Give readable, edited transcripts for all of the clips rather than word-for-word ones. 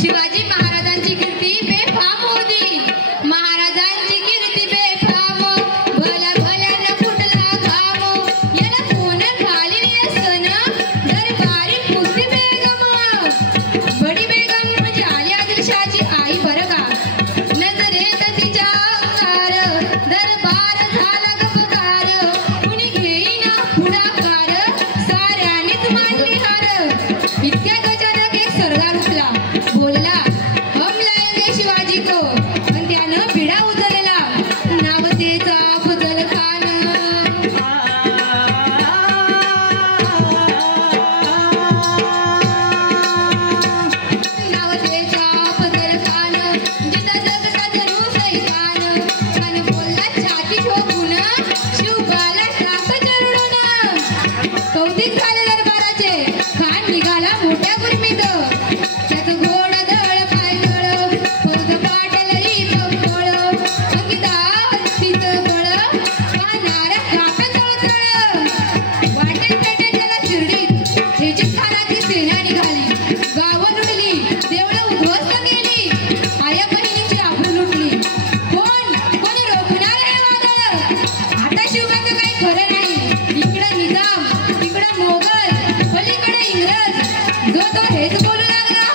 शिवाजी महाराजांची कीर्ती बेफाम होती. महाराजांची कीर्ती बेफाम भला भल्यानं फुटला घाम. याला कोण घालीन सन दरबारी मुक्ती बेगम. बडी बेगम म्हणजे आली आदिलशाची आई बरं का. नजरेत तिच्या अंगार दरबार झाला गपकार. कुणी घेईना पुढाकार साऱ्यानीच मानली हार. इतक्या गजानक एक सरदार उठला बोलला हम लाएंगे शिवाजी को. पण त्यानं बिडा उचलला नाव त्याचा अफजल खान. नाव त्याचा अफजल खान. जिथं जगता जणू सैतान. खान बोलला छाती ठोकून शिवबाला टाक चरडून. कौतिक झाले दरबाराचे. खान निघाला मोठ्या गुरमीत. त्याचं घोडं दळ पायदळ फौज पाटलई कंबळ. अंकिता हत्तीचं बळ पाहणाऱ्या काप्या तळतळ. वाटेत पेटेत त्याला शिर्डीत तेजीत खानाची सेना निघाली. गावं लुटली देवळं उद्ध्वस्त केली. आया बहिणीची आबरू लुटली. कोणी रोखणार हे वादळ. आता शिवबाचं काही खरं नाही. इकडं निजाम तिकडं मोगल पलीकडे इंग्रज. जो तो हेच बोलू लागला.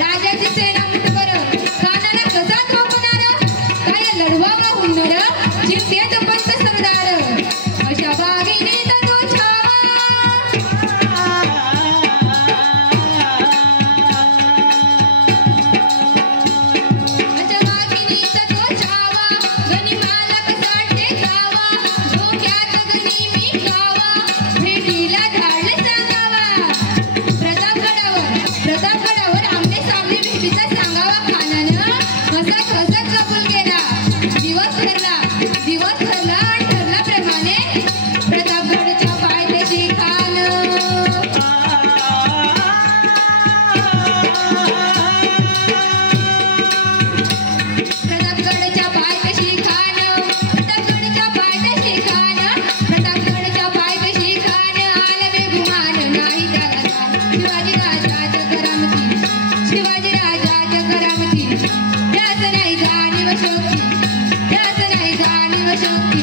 राजाची सेना मुठभर खानाला कसा थोपणार. काय लढवावा हुन्नर चिंतेत पंत सरदार. अशा वाघिणीचा तो छावा. अशा वाघिणीचा तो छावा. गनिमाला कसा टेकावा. डोक्यात गनिमी गावा. भेटीला धाडले सांगावा. प्रतापगडावर आमने सामने भेटीचा सांगावा खानानं. हसत हसत कबूल केला. दिवस ठरला आणि ठरल्याप्रमाणे प्रतापगडच्या पायथ्याशी खान. प्रतापगडच्या पायथ्याशी खान. प्रतापगडच्या पायथ्याशी खान. प्रतापगडच्या पायथ्याशी खान. आला बेगुमान नाही त्याला जाण. शिवाजी राजाच्या करामती. शिवाजी राजाच्या करामती. त्याच नाही जाणीव शक्ती. त्याच नाही जाणीव शक्ती.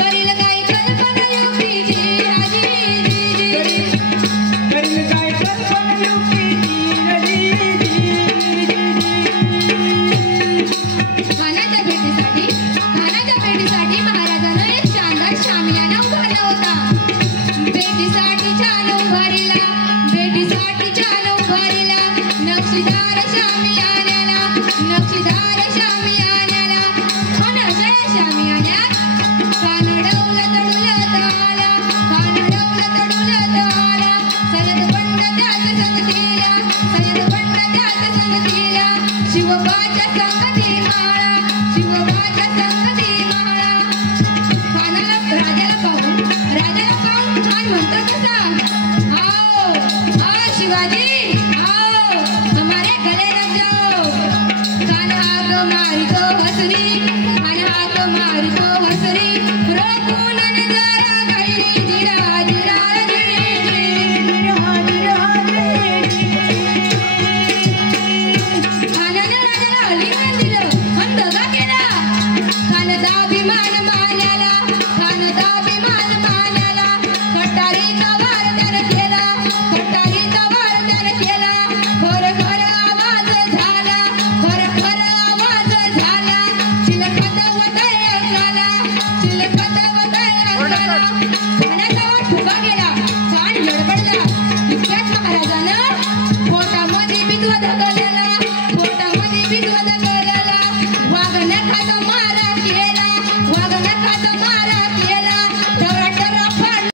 करील काय कल्पना युक्तीची राजी. करील काय कल्पना युक्तीची खानाच्या भेटीसाठी महाराजानं एक शानदार शामियाना उभारला होता. भेटीसाठी छान उभारीला. नक्षीदार शामियान्याला. पण अशा या शामियान्यात खान डौलत डुलत आला. सय्यद बंड त्याच संगतीला. शिवबा